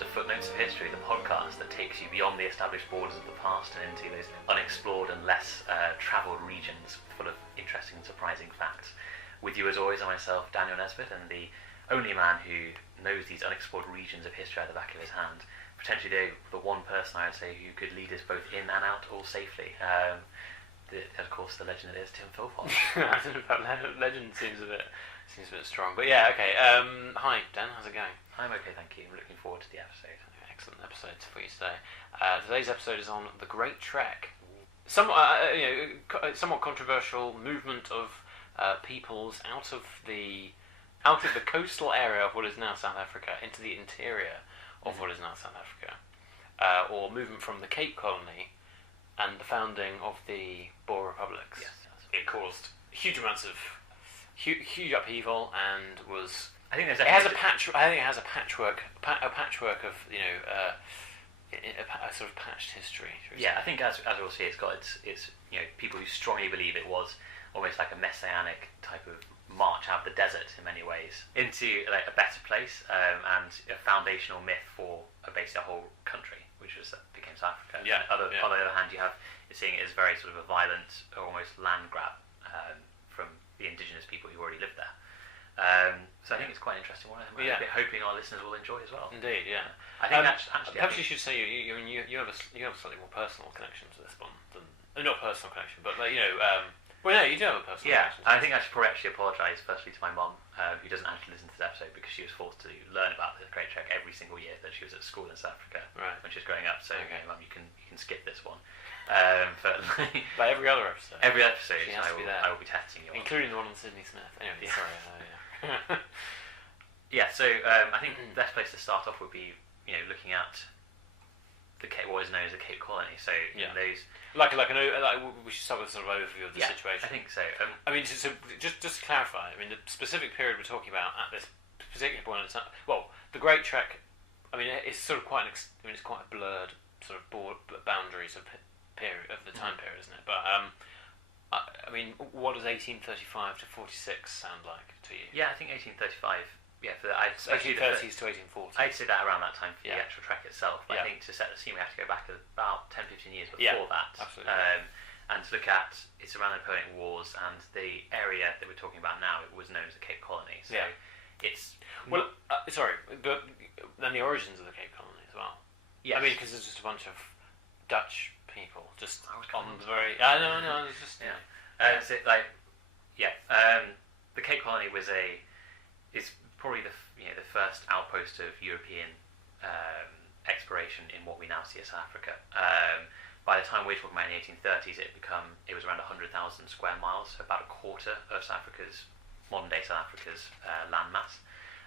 to Footnotes of History, the podcast that takes you beyond the established borders of the past and into those unexplored and less travelled regions full of interesting and surprising facts. With you as always are myself, Daniel Nesbitt, and the only man who knows these unexplored regions of history at the back of his hand. Potentially the one person I would say who could lead us both in and out all safely. Of course, the legend that is Tim Philpott. I don't know about legend seems a bit strong, but yeah, okay. Hi, Dan. How's it going? I'm okay, thank you. I'm looking forward to the episode. Excellent episode for you today. Today's episode is on the Great Tract. Somewhat controversial movement of peoples out of the coastal area of what is now South Africa into the interior of what is now South Africa, or movement from the Cape Colony and the founding of the Boer republics. Yes. It caused huge amounts of huge upheaval and was. I think it has a patchwork of a sort of patched history. Yeah, I think as we'll see, it's people who strongly believe it was almost like a messianic type of march out of the desert in many ways into like a better place, and a foundational myth for basically a whole country, which became South Africa. Yeah. On the other hand, you're seeing it as very sort of a violent, almost land grab from the indigenous people who already lived there. So I think it's quite an interesting one. I'm hoping our listeners will enjoy as well. Indeed, yeah. I think actually, perhaps you should say you have a slightly more personal connection to this one than not personal connection, but like well, no, you do have a personal connection. I think I should probably actually apologise firstly to my mum, who doesn't actually listen to this episode because she was forced to learn about the Great Tract every single year that she was at school in South Africa when she was growing up. So, okay. Mum, you can skip this one. But every other episode. Every episode, she has to be there. I will be testing you, including the one on Sydney Smith. Anyway, sorry. So I think the best place to start off would be looking at what is known as the Cape Colony. So those we should start with a sort of overview of the situation. I think so. So just to clarify, the specific period we're talking about at this particular point in time. Well, the Great Tract. It's sort of quite it's quite a blurred sort of boundaries of period of the time period, isn't it? But what does 1835 to 46 sound like to you? Yeah, I think 1835. Yeah, 1830s to 1840. I'd say that around that time for the actual track itself. But I think to set the scene, we have to go back about 10-15 years before that. Absolutely. And to look at, it's around the Napoleonic Wars, and the area that we're talking about now, it was known as the Cape Colony. So it's... Well, sorry, but then the origins of the Cape Colony as well. Yes. Because it's just a bunch of Dutch people, just on the very... No, it's just... Yeah. The Cape Colony is probably the first outpost of European exploration in what we now see as South Africa. By the time we're talking about in the 1830s, it was around 100,000 square miles, so about a quarter of modern day South Africa's landmass.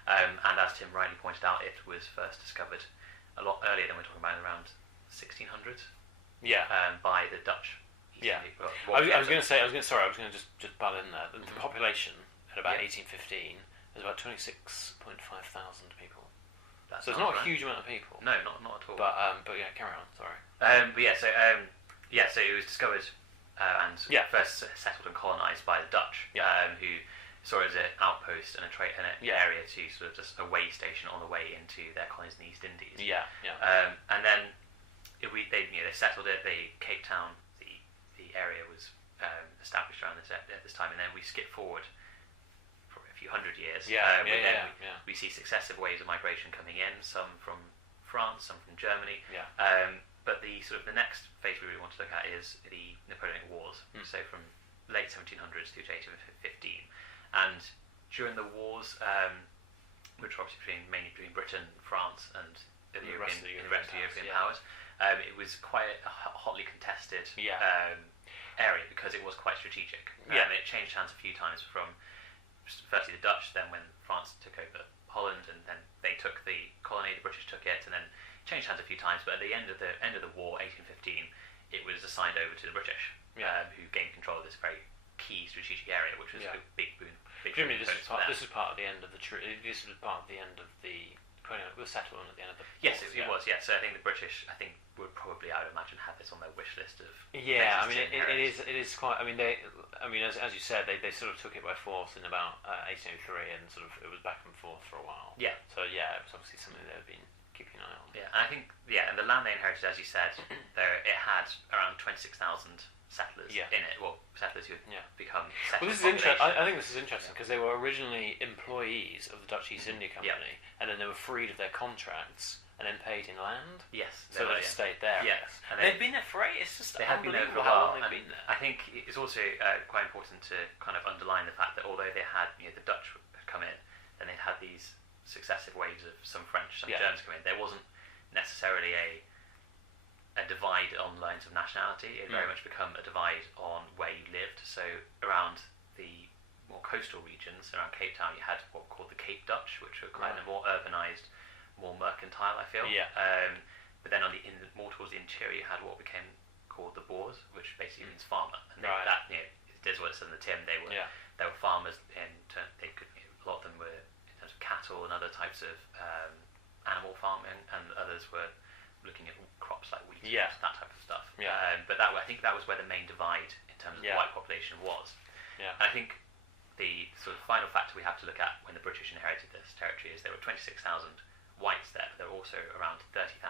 And as Tim rightly pointed out, it was first discovered a lot earlier than we're talking about, around 1600s. Yeah. By the Dutch. Yeah. I was going to just butt in there. The population at about 1815 is about 26,500 people. So it's not a huge amount of people. No, not at all. But yeah, carry on. Sorry. So it was discovered and first settled and colonised by the Dutch, who saw it as an outpost and an area to sort of just a way station on the way into their colonies in the East Indies. And then they settled it. Cape Town, the area was established around this time, and then we skip forward for a few hundred years. We see successive waves of migration coming in, some from France, some from Germany. But the next phase we really want to look at is the Napoleonic Wars. So from late 1700s through to 1815, and during the wars, which were obviously mainly between Britain, France, and the rest of the European powers, it was quite a hotly contested area because it was quite strategic. It changed hands a few times from firstly the Dutch, then when France took over Holland, and then they took the colony, the British took it, and then changed hands a few times. But at the end of the war, 1815, it was assigned over to the British, who gained control of this very key strategic area, which was a big boon. Presumably, this is part of the end of the this was part of the end of the settlement at the end of the Yes, it was. Yeah, so I think the British, would probably, I would imagine, have this on their wish list of. Yeah, it is quite. As you said, they sort of took it by force in about 1803, and sort of it was back and forth for a while. Yeah. So yeah, it was obviously something that had been keeping an eye on. Yeah, and I think and the land they inherited, as you said, it had around 26,000 settlers in it. Well, settlers who had become settled. Well, this is interesting. I think this is interesting because they were originally employees of the Dutch East India Company, and then they were freed of their contracts and then paid in land. Yes, so they stayed there. Yes, and they've been there for It's just they have been there for a while. How long they've been there. I think it's also quite important to kind of underline the fact that although they had, the Dutch had come in, then they'd had these successive waves of some French, some Germans come in. There wasn't necessarily a divide on lines of nationality. It very much become a divide on where you lived. So around the more coastal regions, around Cape Town, you had what were called the Cape Dutch, which were kind of more urbanised, more mercantile, I feel. Yeah. But then more towards the interior, you had what became called the Boers, which basically means farmer. And that is what it says in the Tim. They were farmers. They could a lot of them were in terms of cattle and other types of animal farming, and others were looking at crops like wheat, that type of stuff. Yeah. But I think that was where the main divide in terms of the white population was. Yeah. And I think the sort of final factor we have to look at when the British inherited this territory is there were 26,000 whites there, but there were also around 30,000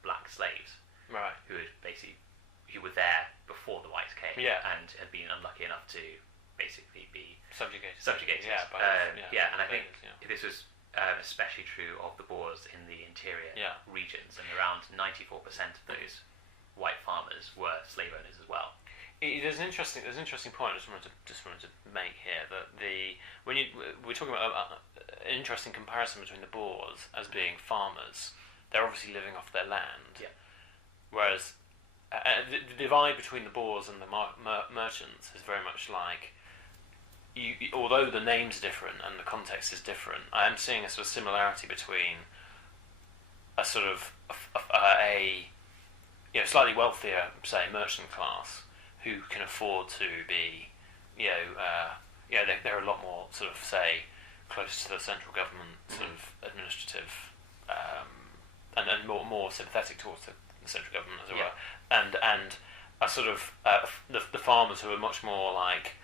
black slaves who were there before the whites came and had been unlucky enough to basically be subjugated. And I think this was especially true of the Boers in the interior regions, and around 94% of those white farmers were slave owners as well. There's an interesting point I just wanted to make here, that we're talking about an interesting comparison between the Boers as being farmers. They're obviously living off their land, whereas the divide between the Boers and the merchants is very much like, although the names are different and the context is different, I am seeing a sort of similarity between a sort of a slightly wealthier, say, merchant class who can afford to be, they're a lot more sort of, say, close to the central government sort of administrative, and more sympathetic towards the central government, as it were, and a sort of the farmers who are much more like,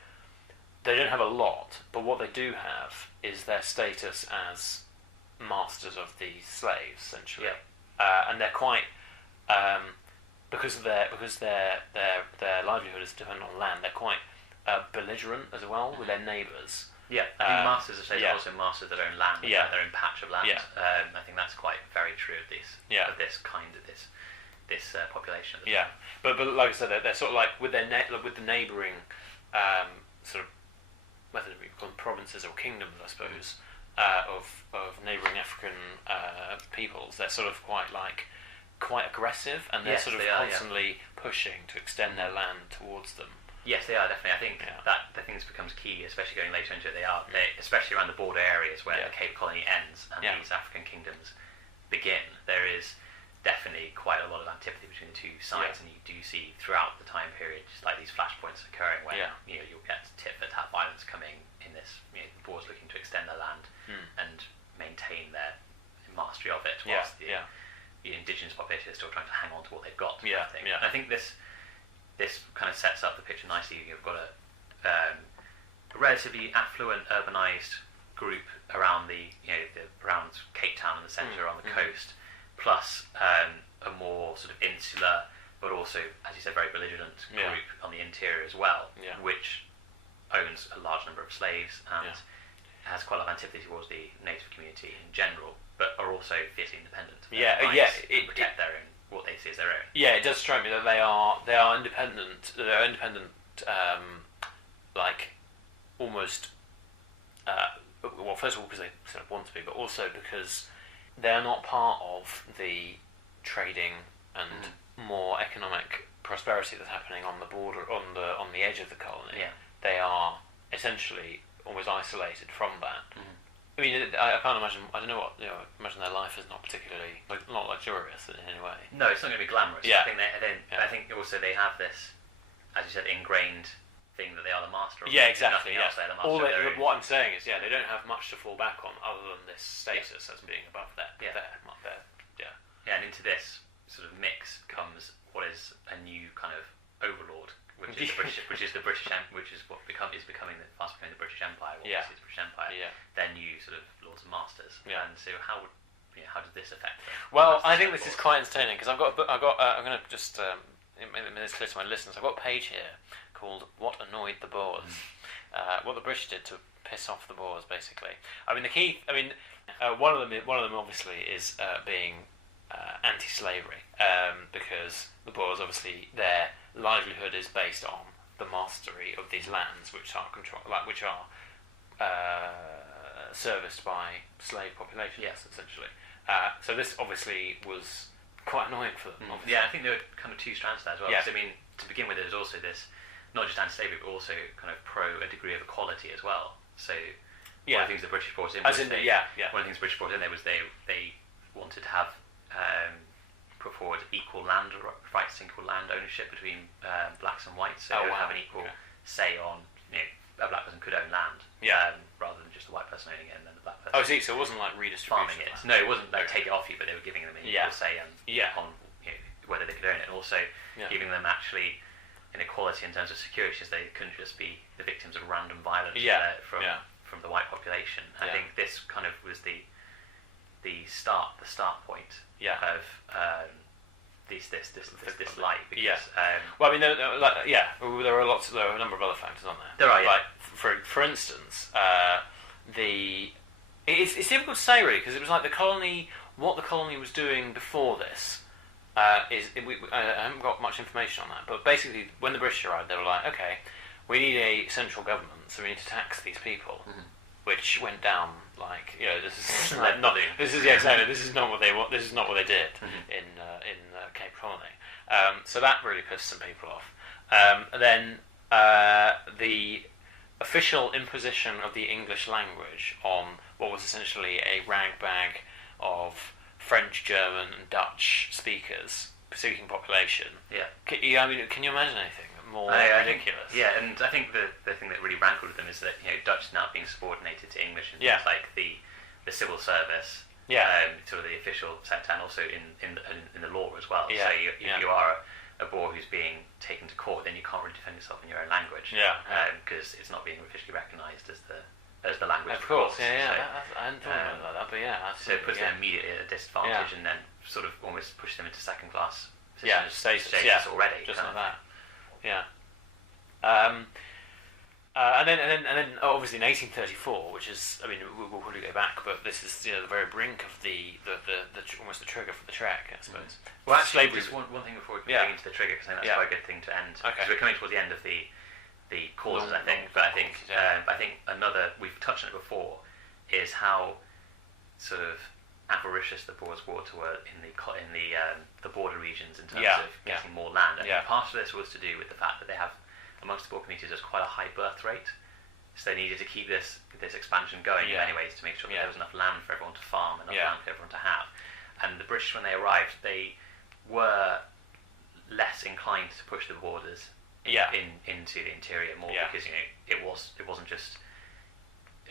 they don't have a lot, but what they do have is their status as masters of these slaves, essentially, and they're quite because their livelihood is dependent on land. They're quite belligerent as well with their neighbours. Yeah, I think masters of slaves are also masters of their own land, their own patch of land. Yeah. I think that's quite very true of this population. But like I said, they're sort of like with their with the neighbouring sort of, whether we call them provinces or kingdoms, I suppose, of neighbouring African peoples. They're sort of quite aggressive, and they're sort of constantly pushing to extend their land towards them. Yes, they are, definitely. I think that the things becomes key, especially going later into it. They especially around the border areas where the Cape Colony ends and these African kingdoms begin. There is definitely quite a lot of antipathy between the two sides, and you do see throughout the time period just like these flashpoints occurring where you'll get tit-for-tat violence coming in this. The Boers looking to extend their land and maintain their mastery of it, whilst the indigenous population is still trying to hang on to what they've got. And I think this kind of sets up the picture nicely. You've got a relatively affluent, urbanised group around around Cape Town in the centre, on the coast, plus a more sort of insular, but also, as you said, very belligerent group on the interior as well, which owns a large number of slaves and has quite a lot of antipathy towards the native community in general, but are also fiercely independent. And protect their own, what they see as their own. Yeah, it does strike me that they are independent. They're independent, like almost. Well, first of all, because they sort of want to be, but also because they're not part of the trading and more economic prosperity that's happening on the border, on the edge of the colony. Yeah. They are essentially almost isolated from that. I mean, I can't imagine. I don't know what. Imagine their life is not particularly not luxurious in any way. No, it's not going to be glamorous. Yeah. I think also they have this, as you said, ingrained thing that they are the master of. Yeah, exactly. Else, they're the master of what I'm saying is, they don't have much to fall back on other than this status as being above their. And into this sort of mix comes what is a new kind of overlord, which is the British, which is what is becoming the British Empire. What is the British Empire? Yeah. Their new sort of lords and masters. Yeah. And so how would how did this affect them? Well, I think this is quite entertaining because I've got a book. I'm going to just make this clear to my listeners. I've got a page here called "What Annoyed the Boers." What the British did to piss off the Boers, basically. I mean, the key. I mean, one of them obviously is being anti-slavery, because the Boers, obviously, their livelihood is based on the mastery of these lands, which are serviced by slave populations, essentially. So this obviously was quite annoying for them. Obviously. Yeah, I think there were kind of two strands to that as well. Yeah. I mean, to begin with, there was also this, not just anti-slavery, but also kind of pro a degree of equality as well. So one of the things the British brought in was one of the things the British brought in there was they wanted to have put forward equal land rights, equal land ownership between blacks and whites. So they would have an equal say on, a black person could own land, rather than just the white person owning it and then the black person. Oh, see, so it wasn't like redistribution. Farming it. No, it wasn't like take it off you, but they were giving them an equal say on whether they could own it, and also giving them actually an equality in terms of security, because they couldn't just be the victims of random violence from the white population. I think this kind of was the start point of this light. Because, well, I mean, there are a number of other factors on there. There are, like for instance, it's difficult to say really, because it was like what the colony was doing before this. I haven't got much information on that, but basically, when the British arrived, they were like, okay, we need a central government, so we need to tax these people, which went down like, this is this is not what they want. This is not what they did in Cape Colony. So that really pissed some people off. Then the official imposition of the English language on what was essentially a ragbag of French, German, and Dutch speaking population. Yeah. Can you imagine anything more ridiculous? And I think the thing that really rankled with them is that Dutch now being subordinated to English in things like the civil service, sort of the official sector, and also in the law as well. Yeah. So if you are a Boer who's being taken to court, then you can't really defend yourself in your own language. Because it's not being officially recognised as the language. Of course, So, I hadn't thought about that, but so it puts them immediately at a disadvantage, and then sort of almost pushes them into second class status already. Just like that. Yeah. And then obviously in 1834, which is, I mean, we'll probably go back, but this is the very brink of the almost the trigger for the trek, I suppose. Well, actually, just one thing before we go into the trigger, because I think that's quite a good thing to end. Okay. Because we're coming towards the end of the causes, I think. But I think another, we've touched on it before, is how sort of avaricious the Boers were in the border regions in terms of getting more land. And part of this was to do with the fact that they have, amongst the Boer communities, there's quite a high birth rate. So they needed to keep this expansion going in many ways to make sure that there was enough land for everyone to farm, enough land for everyone to have. And the British, when they arrived, they were less inclined to push the borders into the interior more, because it wasn't just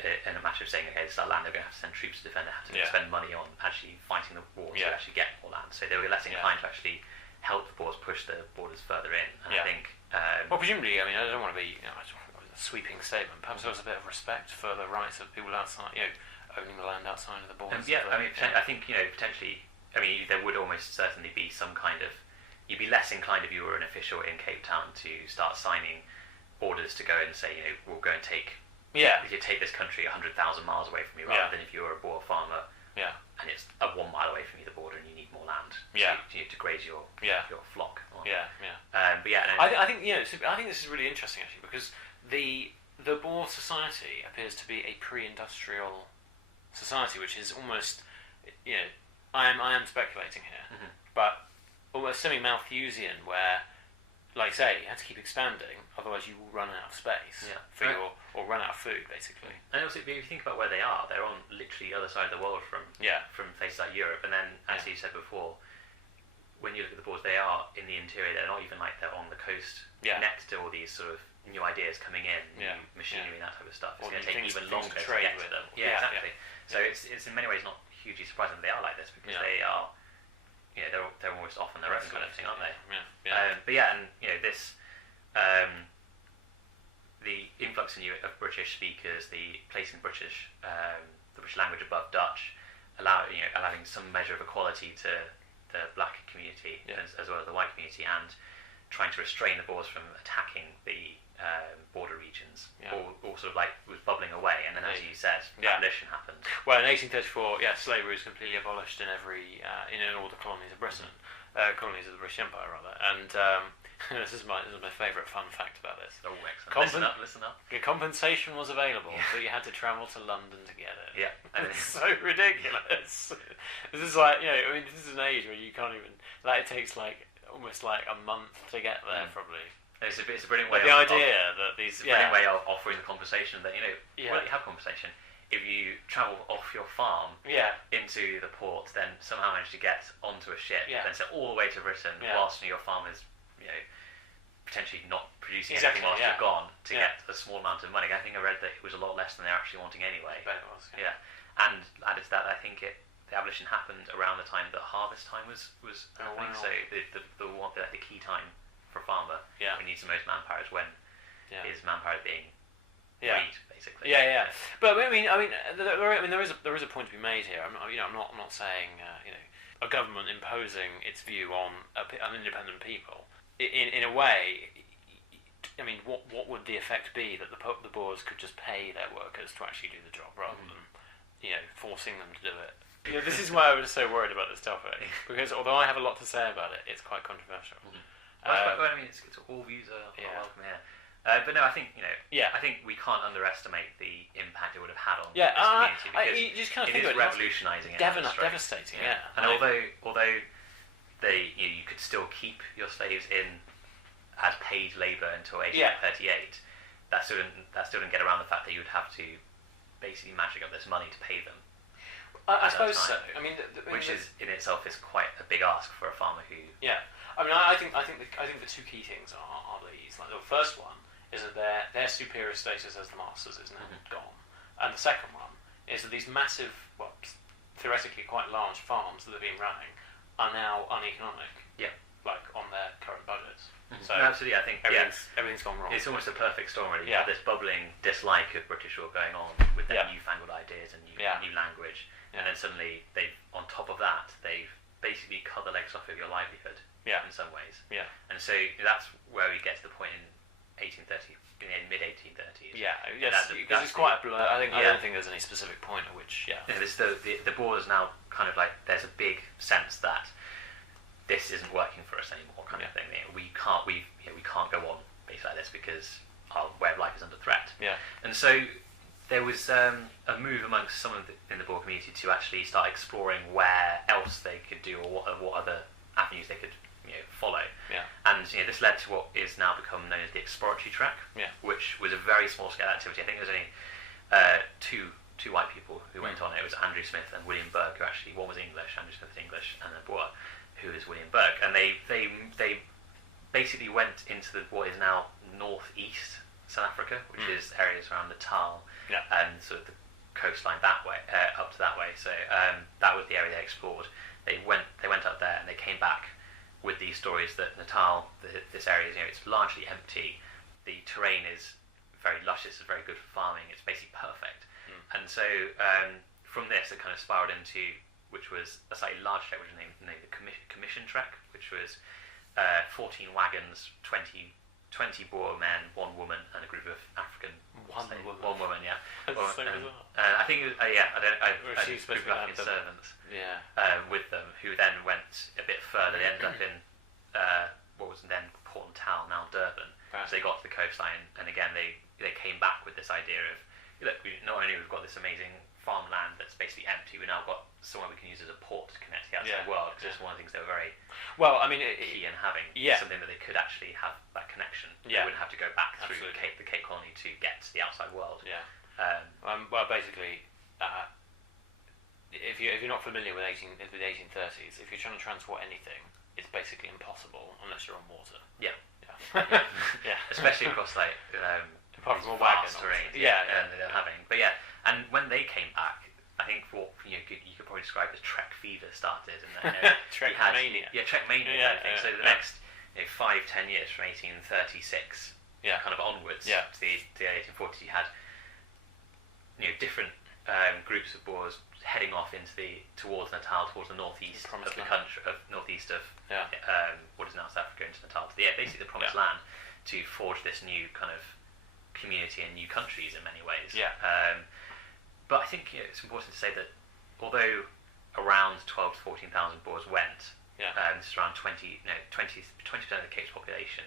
in a matter of saying, okay, this is our land, they're going to have to send troops to defend it, have to spend money on actually fighting the wars to actually get more land. So they were less inclined to actually help the Boers push the borders further in. And I think well, presumably, I mean, I don't want to be a sweeping statement. Perhaps there was a bit of respect for the rights of people outside, owning the land outside of the borders. I think potentially, I mean, there would almost certainly be some kind of, you'd be less inclined if you were an official in Cape Town to start signing orders to go and say, we'll go and take this country 100,000 miles away from you, rather than if you were a Boer farmer, and it's 1 mile away from you, the border, and you need more land, to graze your flock. I think I think this is really interesting actually, because the Boer society appears to be a pre-industrial society, which is almost, I am speculating here, but almost semi-Malthusian, where, like I say, you have to keep expanding, otherwise you will run out of space or run out of food, basically. And also, if you think about where they are, they're on literally the other side of the world from places like Europe, and then, as you said before, when you look at the Boers, they are in the interior. They're not even like they're on the coast, next to all these sort of new ideas coming in, new machinery and that type of stuff. It's going to take even longer to get to them. Exactly. So it's in many ways not hugely surprising that they are like this, because they are, they're almost off on their own kind of thing, aren't they? This the influx of British speakers, the placing the British language above Dutch, allowing some measure of equality to the black community as well as the white community, and trying to restrain the Boers from attacking the border regions, all sort of like was bubbling away. And then, as you said, abolition happened. Well, in 1834, slavery was completely abolished in in all the colonies of Britain, colonies of the British Empire, rather. And this is my favourite fun fact about this. Oh, excellent! Listen up. The compensation was available, but you had to travel to London to get it. Yeah, it's so ridiculous. This is like, this is an age where you can't even, it takes almost a month to get there, probably. It's a brilliant way. But the idea that these, brilliant way of offering the compensation that you have compensation. If you travel off your farm into the port, then somehow manage to get onto a ship, then sail all the way to Britain, whilst your farm is, potentially not producing anything whilst you're gone, to get a small amount of money. I think I read that it was a lot less than they're actually wanting anyway. I bet it was. And added to that, I think the abolition happened around the time that harvest time was happening. Wow. So the key time for a farmer, when he needs the most manpower, is when his manpower is being freed, basically. But there is a point to be made here. I'm not saying a government imposing its view on independent people. In a way, what would the effect be that the Boers could just pay their workers to actually do the job rather than forcing them to do it? This is why I was so worried about this topic, because although I have a lot to say about it, it's quite controversial. It's all views are welcome here. But no, I think I think we can't underestimate the impact it would have had on this community, because you just kind of it is revolutionising. Devastating. And although you could still keep your slaves in as paid labour until 1838, that still didn't get around the fact that you would have to basically magic up this money to pay them. I suppose so. Which is in itself is quite a big ask for a farmer who. I think the two key things are these. The first one is that their superior status as the masters is now gone, and the second one is that these massive, theoretically quite large farms that they've been running are now uneconomic. On their current budgets. So absolutely, I think everything's gone wrong. It's almost a perfect storm, really. You have this bubbling dislike of British rule going on with their newfangled ideas and new language, and then suddenly on top of that, they've basically cut the legs off of your livelihood. In some ways. And so that's where we get to the point in 1830, mid 1830s. Because it's quite a blur. I don't think there's any specific point at which. The Boers now kind of there's a big sense that this isn't working for us anymore, kind of thing. We can't go on basically like this because our way of life is under threat. And so there was a move amongst some in the Boer community to actually start exploring where else they could do, or what other avenues they could follow. And this led to what is now become known as the exploratory track, which was a very small scale activity. I think there was only two white people who went on it. It was Andrew Smith and William Burke, who actually, one was English, Andrew Smith was English, and then Boer, who is William Burke. And they basically went into what is now northeast South Africa, which is areas around Natal and sort of the coastline that way, up to that way. So that was the area they explored. They went up there and they came back with these stories that Natal, this area, it's largely empty. The terrain is very luscious, it's very good for farming. It's basically perfect. And so from this, it kind of spiraled into, which was a slightly large track, which was named the Commission track, which was 14 wagons, 20 Boer men, one woman, and a group of African. One woman, yeah. That's so bizarre. I think it was, a group of African servants. Yeah. With them, who then went a bit further. They ended up in what was then Port Natal, now Durban. Right. So they got to the coastline, and again they came back with this idea of, look, not only we've got this amazing farmland that's basically empty, we've now got somewhere we can use as a port to connect to the outside world, because it's one of the things they were very key in having, something that they could actually have that connection. They wouldn't have to go back through the Cape Colony to get to the outside world. Basically, if you're not familiar with the 1830s, if you're trying to transport anything, it's basically impossible unless you're on water. Especially across apart from a wagon terrain. And when they came back, I think what you could probably describe as Trek fever started, and Trek mania. Trek mania. So the next 5-10 years, from 1836 kind of onwards to the 1840s, you had different groups of Boers heading off towards Natal, towards the northeast of the country, northeast of what is now South Africa, into Natal, basically the Promised Land, to forge this new kind of community and new countries in many ways. But I think it's important to say that although around 12 to 14,000 Boers went, this is around 20% of the Cape's population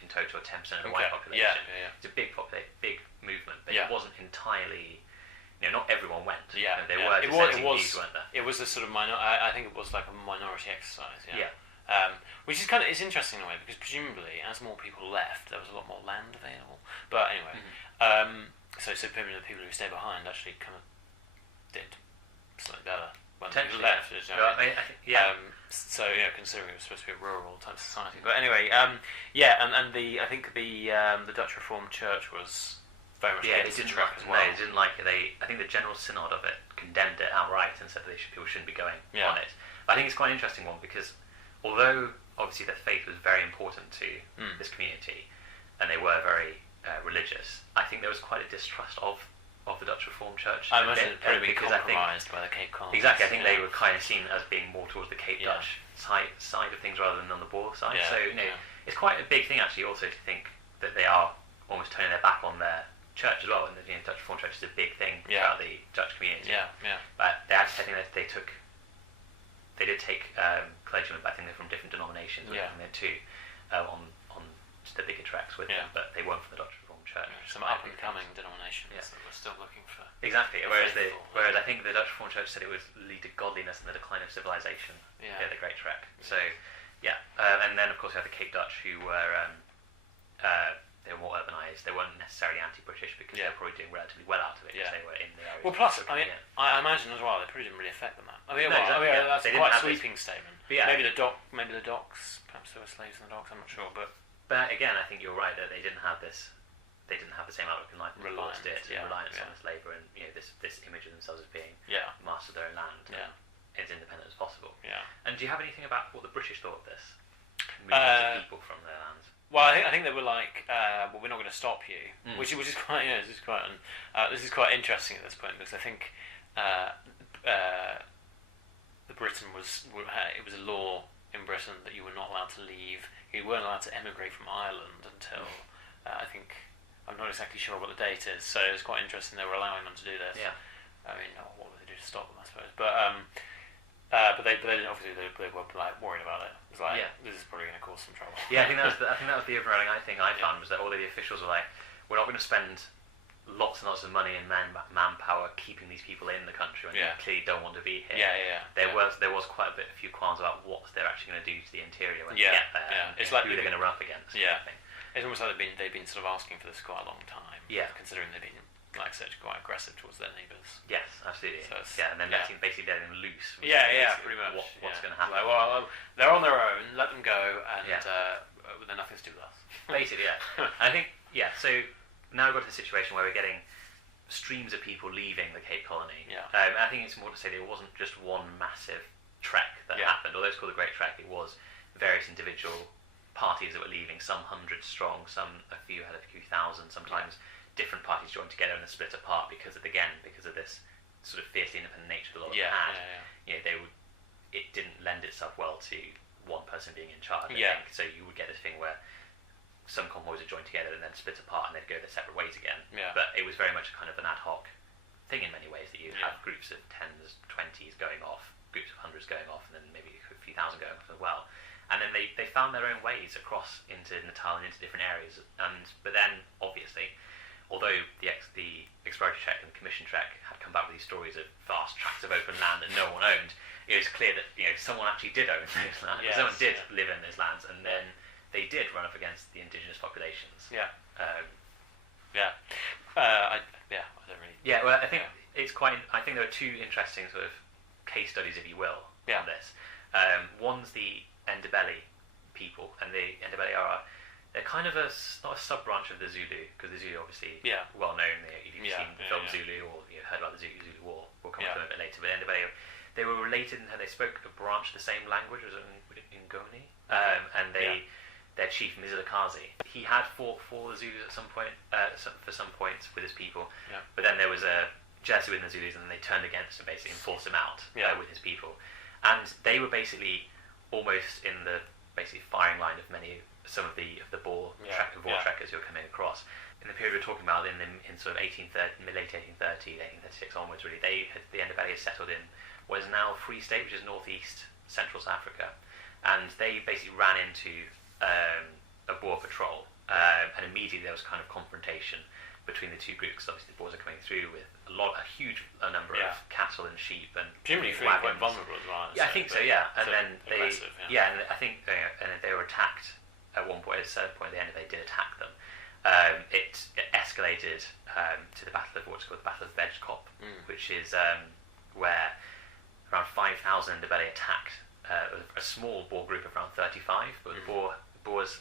in total, 10% of the white population. It's a big movement, but it wasn't entirely. Not everyone went. There were dissenting views, weren't there? It was a sort of I think it was like a minority exercise. Which is it's interesting in a way, because presumably as more people left, there was a lot more land available. But anyway, so maybe the people who stayed behind actually kind of did slightly better when people left. So considering it was supposed to be a rural type society. But anyway, and I think the Dutch Reformed Church was very much against the track as well. No, they didn't like it. I think the General Synod of it condemned it outright and said that people shouldn't be going on it. But I think it's quite an interesting one, because although obviously their faith was very important to this community, and they were very religious, I think there was quite a distrust of the Dutch Reformed Church. I imagine it probably been compromised by the Cape colonists. Exactly, I think they were kind of seen as being more towards the Cape Dutch side of things rather than on the Boer side. So it's quite a big thing actually also to think that they are almost turning their back on their church as well, and the Dutch Reformed Church is a big thing throughout the Dutch community. But they actually, I think that they did take clergymen, but I think they're from different denominations too, on the bigger tracks with them, but they weren't from the Dutch Reformed Church. Some up and coming denominations that were still looking for. Exactly. Whereas I think the Dutch Reformed Church said it would lead to godliness and the decline of civilization. The Great Tract. So and then of course we have the Cape Dutch, who were they were more urbanised. They weren't necessarily anti-British, because they were probably doing relatively well out of it, because they were in the area. Well, plus, I mean, I imagine as well, they probably didn't really affect them that. That's quite a sweeping statement. Maybe the docks, perhaps there were slaves in the docks, I'm not sure, but again, I think you're right that they didn't have this. They didn't have the same outlook in life as Boers did, reliance on this labour, and this image of themselves as being masters of their own land, and as independent as possible. And do you have anything about what the British thought of this? Moving people from their lands. Well, I think they were like, well, we're not going to stop you, which is quite, this is quite interesting at this point, because I think the Britain it was a law in Britain that you were not allowed to leave. You weren't allowed to emigrate from Ireland until I think, I'm not exactly sure what the date is. So it's quite interesting they were allowing them to do this. I mean, what would they do to stop them? I suppose, but they didn't, obviously they were like worried about it. It was like, this is probably going to cause some trouble. I think that was the overriding thing I found, was that all of the officials were like, we're not going to spend lots and lots of money and manpower keeping these people in the country when they clearly don't want to be here. There was quite a few qualms about what they're actually going to do to the interior when they get there. It's like who they're going to run up against. It's almost like they've been sort of asking for this quite a long time. Considering they've been, like I said, quite aggressive towards their neighbours. Yes, absolutely. So and then basically letting them loose. Pretty much. What's going to happen? Like, well, they're on their own. Let them go, and they're nothing to do with us. Basically, I think So now we've got to the situation where we're getting streams of people leaving the Cape Colony. I think it's important to say that it wasn't just one massive trek that happened. Although it's called the Great Tract, it was various individual parties that were leaving, some hundreds strong, a few had a few thousand, sometimes different parties joined together and then split apart because of this sort of fiercely independent nature that a lot of them had. It didn't lend itself well to one person being in charge, I think. So you would get this thing where some convoys would join together and then split apart and they'd go their separate ways again. But it was very much kind of an ad hoc thing in many ways, that you'd have groups of 10s, 20s going off, groups of 100s going off, and then maybe a few thousand going off as well. And then they found their own ways across into Natal and into different areas. But then, obviously, although the exploratory trek and the commission trek had come back with these stories of vast tracts of open land that no one owned, it was clear that someone actually did own those lands. Someone did live in those lands, and then they did run up against the indigenous populations. I don't really. Well, I think it's quite. I think there are two interesting sort of case studies, if you will, on this. One's the Ndebele people, and the Ndebele they're kind of not a sub-branch of the Zulu, because the Zulu obviously well known. If you've seen the film Zulu or heard about the Zulu War, we'll come to them a bit later. But Ndebele, they were related in how they spoke a branch of the same language as Ngoni, and their chief Mzilikazi, he had fought for the Zulus at some point, for some points with his people. But then there was Jesuit and the Zulus, and then they turned against him basically and forced him out with his people. And they were basically almost in the firing line of some of the Boer trekkers who were coming across. In the period we're talking about, in sort of mid-late 1830, 1836 onwards, really, the Ndebele had settled in what is now Free State, which is northeast central South Africa, and they basically ran into a Boer patrol, and immediately there was kind of confrontation between the two groups. Obviously, the Boers are coming through with a huge number of cattle and sheep and presumably feeling quite vulnerable as well. Yeah, I think so. Yeah, and then they, yeah. and I think and they were attacked at one point. At a certain point, at the end, they did attack them. It escalated to the battle of what's called the Battle of Bedkop, which is where around 5,000 Ndebele attacked a small Boer group of around 35, but the Boers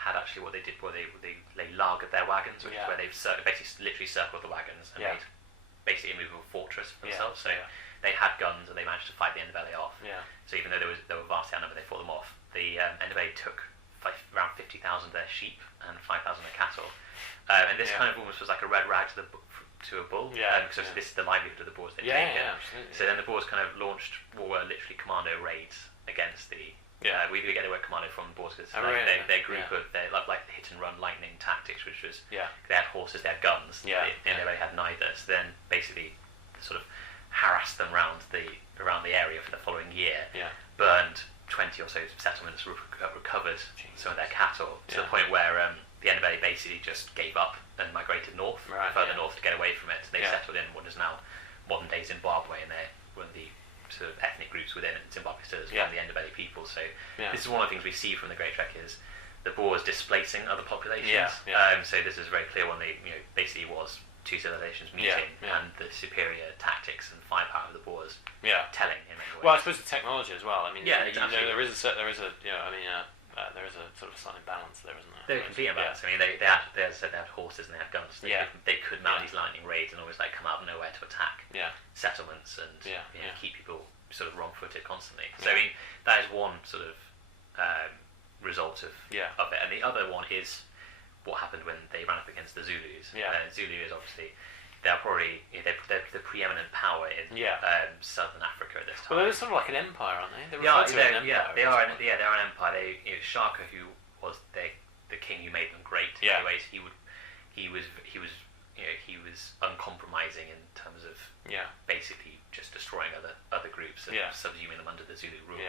had actually what they did, where they lagered their wagons, which is where they basically literally circled the wagons and made basically a movable fortress for themselves. So they had guns and they managed to fight the Ndebele off. Yeah. So even though they were vastly outnumbered, they fought them off. The Ndebele took around 50,000 of their sheep and 5,000 of cattle, and this kind of almost was like a red rag to a bull, because this is the livelihood of the Boers. Absolutely. So then the Boers kind of launched what were literally commando raids against the. We get the word commando from the Boers because their group of like hit and run lightning tactics, which was they had horses, they had guns, they had neither. So then basically sort of harassed them around the area for the following year, burned 20 or so settlements, recovered some of their cattle to the point where the Ndebele basically just gave up and migrated further north to get away from it. They settled in what is now modern day Zimbabwe, and they're one of the sort of ethnic groups within Zimbabwe still is from the Ndebele people. So this is one of the things we see from the Great Tract is the Boers displacing other populations. So this is a very clear one. They basically was two civilizations meeting and the superior tactics and firepower of the Boers telling in many ways. Well, I suppose the technology as well. I mean, there is a sort of slight imbalance there, isn't there? There can be imbalance. I mean, they had horses and they had guns. They could mount these lightning raids and always come out of nowhere to attack settlements and keep people sort of wrong-footed constantly. So I mean, that is one sort of result of it, and the other one is what happened when they ran up against the Zulus. Zulu is obviously they're the preeminent power in southern Africa at this time. Well, they're sort of like an empire, aren't they? They are an empire. Shaka, who was the king who made them great. In many ways, he was uncompromising in terms of basically just destroying other groups and subsuming them under the Zulu rule.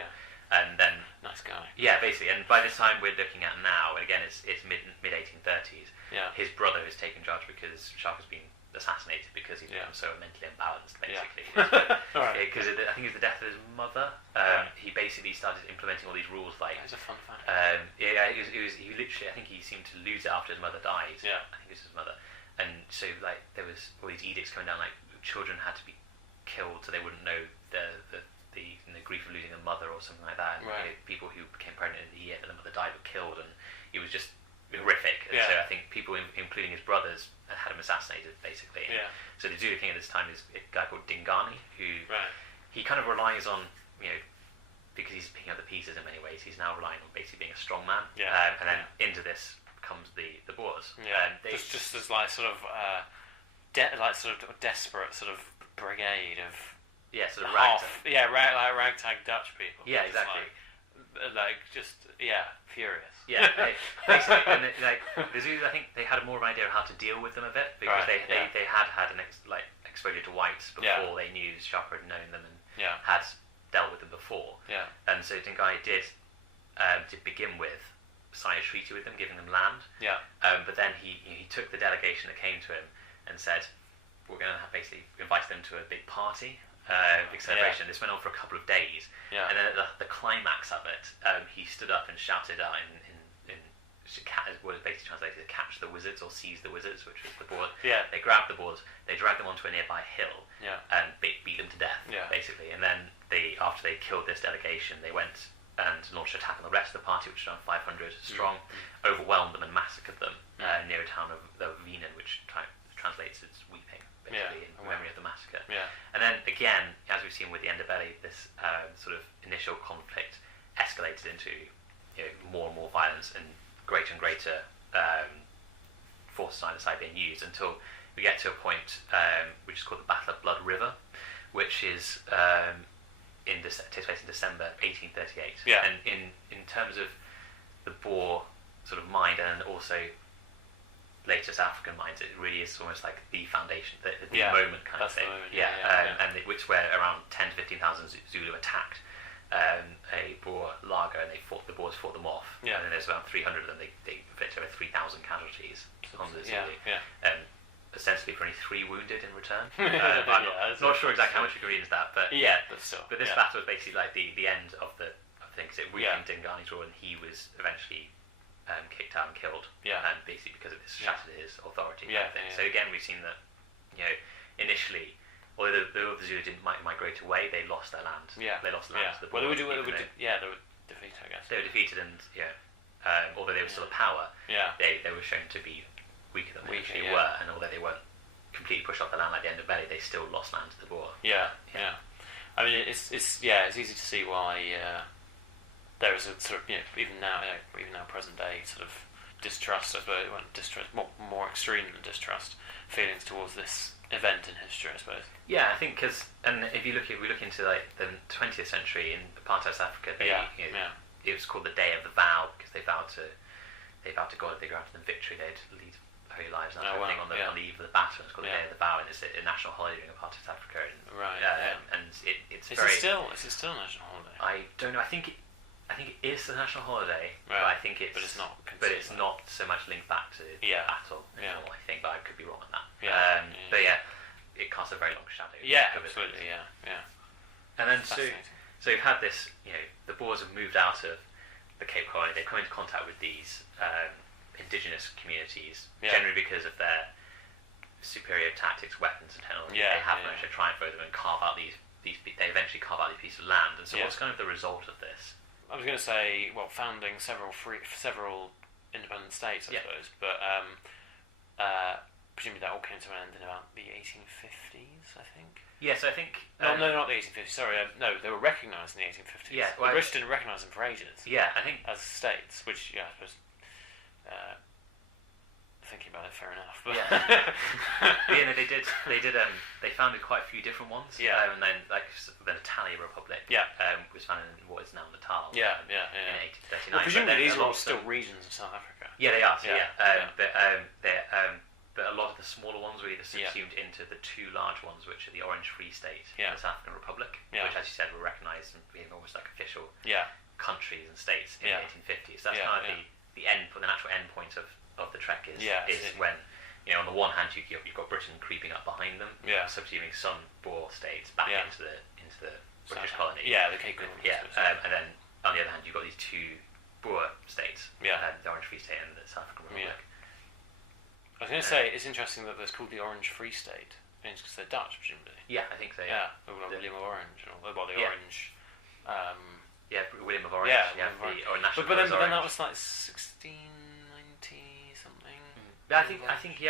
And then nice guy. Yeah, basically. And by this time we're looking at now, and again it's mid 1830s. His brother has taken charge because Shaka's been assassinated because he's become so mentally imbalanced, basically. Because I think it was the death of his mother. He basically started implementing all these rules like. That was a fun fact. He literally, I think he seemed to lose it after his mother died. I think it was his mother, and so there was all these edicts coming down, like children had to be killed so they wouldn't know the grief of losing a mother or something like that. And people who became pregnant in the year that the mother died were killed, and it was just horrific. And so I think people, including his brothers, had him assassinated basically. So the Zulu king at this time is a guy called Dingani, who he kind of relies on, because he's picking up the pieces in many ways. He's now relying on basically being a strong man. And then into this comes the Boers. Just as sort of desperate sort of brigade of. Sort of ragtag. Ragtag Dutch people. Yeah, exactly. Furious. Basically, and the Zulus, I think they had more of an idea of how to deal with them a bit because they had an exposure to whites before they knew Shaka had known them and had dealt with them before. And so Dingai did begin with sign a treaty with them, giving them land. But then he took the delegation that came to him and said, "We're going to basically invite them to a big party." Big celebration. This went on for a couple of days, and then at the climax of it, he stood up and shouted out in what is basically translated as "catch the wizards" or "seize the wizards," which was the Boers. They grabbed the Boers, they dragged them onto a nearby hill, and beat them to death, basically. And then after they killed this delegation, they went and launched an attack on the rest of the party, which was around 500 strong, overwhelmed them and massacred them near a town of Wiener, which translates as weeping. Basically, in memory of the massacre. And then again, as we've seen with the Ndebele, this sort of initial conflict escalated into more and more violence and greater forces on either side being used until we get to a point which is called the Battle of Blood River, which is takes place in December 1838. Yeah. And in terms of the Boer sort of mind, and also later South African minds, it really is almost like the foundation, the moment kind of thing. And which where around 10 to 15,000 Zulu attacked a Boer lager, and the Boers fought them off. Yeah. And then there's around 300 of them. They inflicted over 3,000 casualties on the Zulu. Ostensibly for only 3 wounded in return. I'm not sure exactly how much you can read into that, but But this battle was basically like the end of the thing, because it weakened Dingani's rule, and he was eventually kicked out and killed. And basically because of this shattered his authority. So again, we've seen that initially, although the Zulu didn't migrate away, they lost their land. They lost land to the Boers. They were defeated, I guess. They were defeated, and although they were still a power, they were shown to be weaker than they actually were, and although they weren't completely pushed off the land like the Ndebele, they still lost land to the Boer. I mean, it's easy to see why there is a sort of even now present day sort of distrust, I suppose, more extreme than distrust, feelings towards this event in history, I suppose. I think if we look into like the 20th century in apartheid South Africa, it was called the Day of the Vow, because they vowed to God if they granted them victory, they'd lead holy lives and that sort of thing on the eve of the battle. It's called the Day of the Vow, and it's a national holiday in apartheid South Africa. And it's very. Is it still a national holiday? I don't know. I think it is a national holiday, but I think it's. But it's not. But it's not so much linked back to the battle anymore. I think, but I could be wrong on that. But it casts a very long shadow. Absolutely. And then so you've had this. The Boers have moved out of the Cape Colony. They've come into contact with these indigenous communities, generally because of their superior tactics, weapons, and technology. They have managed to triumph over them and carve out these. They eventually carve out these pieces of land. And so, what's kind of the result of this? I was going to say, founding several independent states, I suppose, but presumably that all came to an end in about the 1850s, I think. Yes, I think. No, not the 1850s. Sorry, no, they were recognised in the 1850s. The British didn't recognise them for ages. I think as states, which I suppose. Thinking about it, fair enough. But they did. They founded quite a few different ones. And then the Natalia Republic. Was founded in what is now Natal. In 1839. Well, presumably these are all still regions of South Africa. They are. But a lot of the smaller ones were either subsumed into the 2 large ones, which are the Orange Free State and the South African Republic, which, as you said, were recognised and being almost like official countries and states in the 1850s. So that's kind of the end, the natural end point of the trek is when, on the one hand you've got Britain creeping up behind them, subsuming some Boer states back into the British colony. The Cape Colony. And then on the other hand you've got these 2 Boer states, the Orange Free State and the South African Republic. I was going to say, it's interesting that it's called the Orange Free State. It's because they're Dutch, presumably. I think so. William of Orange. The Orange. William of Orange. But then that was like 1690 something. I think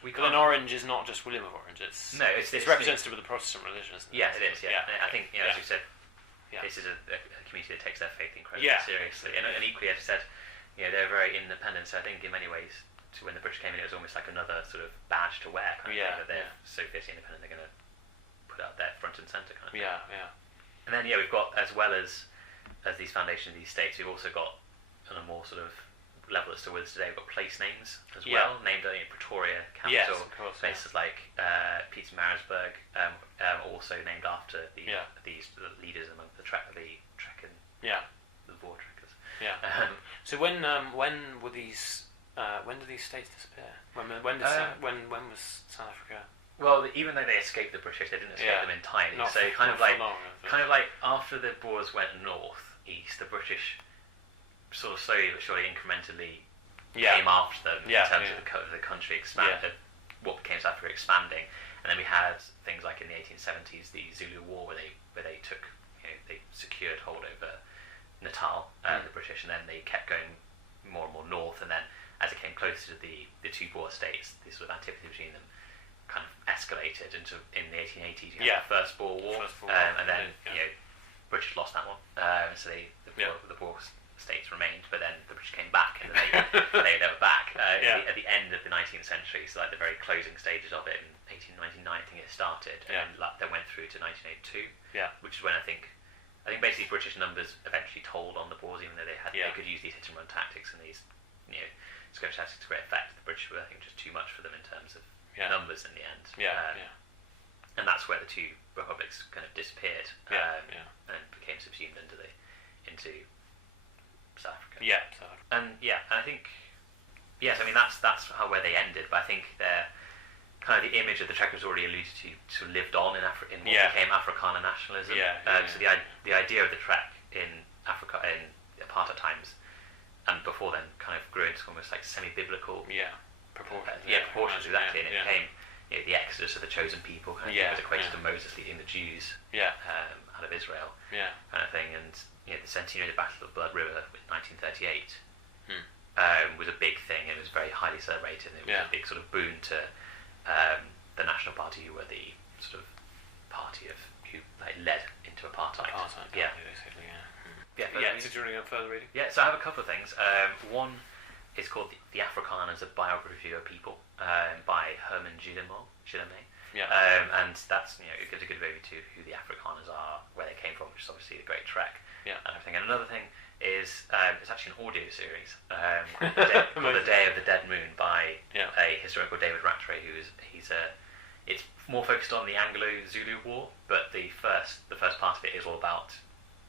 we. But then Orange is not just William of Orange. It's representative of the Protestant religion, isn't it? Yes, it is. I think as you said, this is a community that takes their faith incredibly seriously, and equally, as you said, they're very independent. So I think in many ways, when the British came in, it was almost like another sort of badge to wear. Kind of thing, that they're so fiercely independent, they're going to put out their front and centre kind of thing. And then we've got, as well as these foundations of these states, we've also got on a more sort of level that's still with us today, we've got place names as well, named Pretoria, capital, places like Pietermaritzburg, also named after the leaders among the Trek and the Boer trekkers. So when were these? When did these states disappear? When was South Africa? Well, even though they escaped the British, they didn't escape them entirely. So kind of like after the Boers went north-east, the British sort of slowly but surely incrementally came after them in terms of the country expanded, what became South Africa expanding, and then we had things like in the 1870s the Zulu War where they took they secured hold over Natal, the British, and then they kept going more and more north, and then as it came closer to the 2 Boer states, the sort of antipathy between them kind of escalated into in the 1880s. You had the First Boer War, and then British lost that one, so the Boer states remained, but then the British came back, and they were back at the end of the 19th century, so like the very closing stages of it in 1899, I think it started, and then went through to 1982, which is when I think basically British numbers eventually told on the Boers, even though they could use these hit and run tactics and these skirmish tactics to great effect. The British were, I think, just too much for them in terms of numbers in the end. And that's where the two republics kind of disappeared and became subsumed into South Africa. And I think that's where they ended. But I think they're kind of the image of the Trek was already alluded to, sort of lived on in what became Afrikaner nationalism. So the idea of the Trek in Africa in apartheid times, and before then, kind of grew into almost like semi-biblical proportions. Proportions, exactly. And it became the exodus of the chosen people, kind of was equated to Moses leading the Jews out of Israel, kind of thing. And the centenary of the Battle of Blood River in 1938 was a big thing. It was very highly celebrated. And it was a big sort of boon to the National Party, who were the sort of party who led into apartheid. Basically, So do you want to go further reading? Yeah, so I have a couple of things. One is called The Afrikaners, a biography of a people, by Herman Gilleme. And that's it gives a good overview to who the Afrikaners are, where they came from, which is obviously the Great Trek, and everything. And another thing is it's actually an audio series called The Day of the Dead Moon by a historian called David Rattray, it's more focused on the Anglo-Zulu War, but the first part of it is all about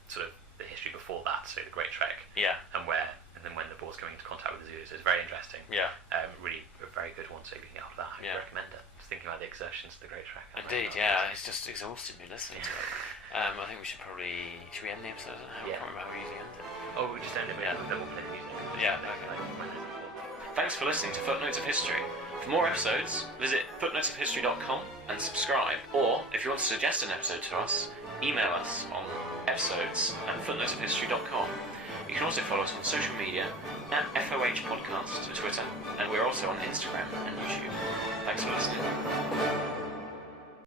sort of the history before that, so the Great Trek, and then when the Boers coming into contact with the Zulus. It's very interesting. Really a very good one. So after that, I recommend it. Just thinking about the exertions of the Great Trek. Indeed, it's just exhausted me listening to it. I think we should end the episode? I can't remember how we usually end it. Oh, we just end it with double play music. Thanks for listening to Footnotes of History. For more episodes, visit footnotesofhistory.com and subscribe. Or, if you want to suggest an episode to us, email us on episodes@footnotesofhistory.com. You can also follow us on social media at FOH Podcast on Twitter, and we're also on Instagram and YouTube. Thanks for listening.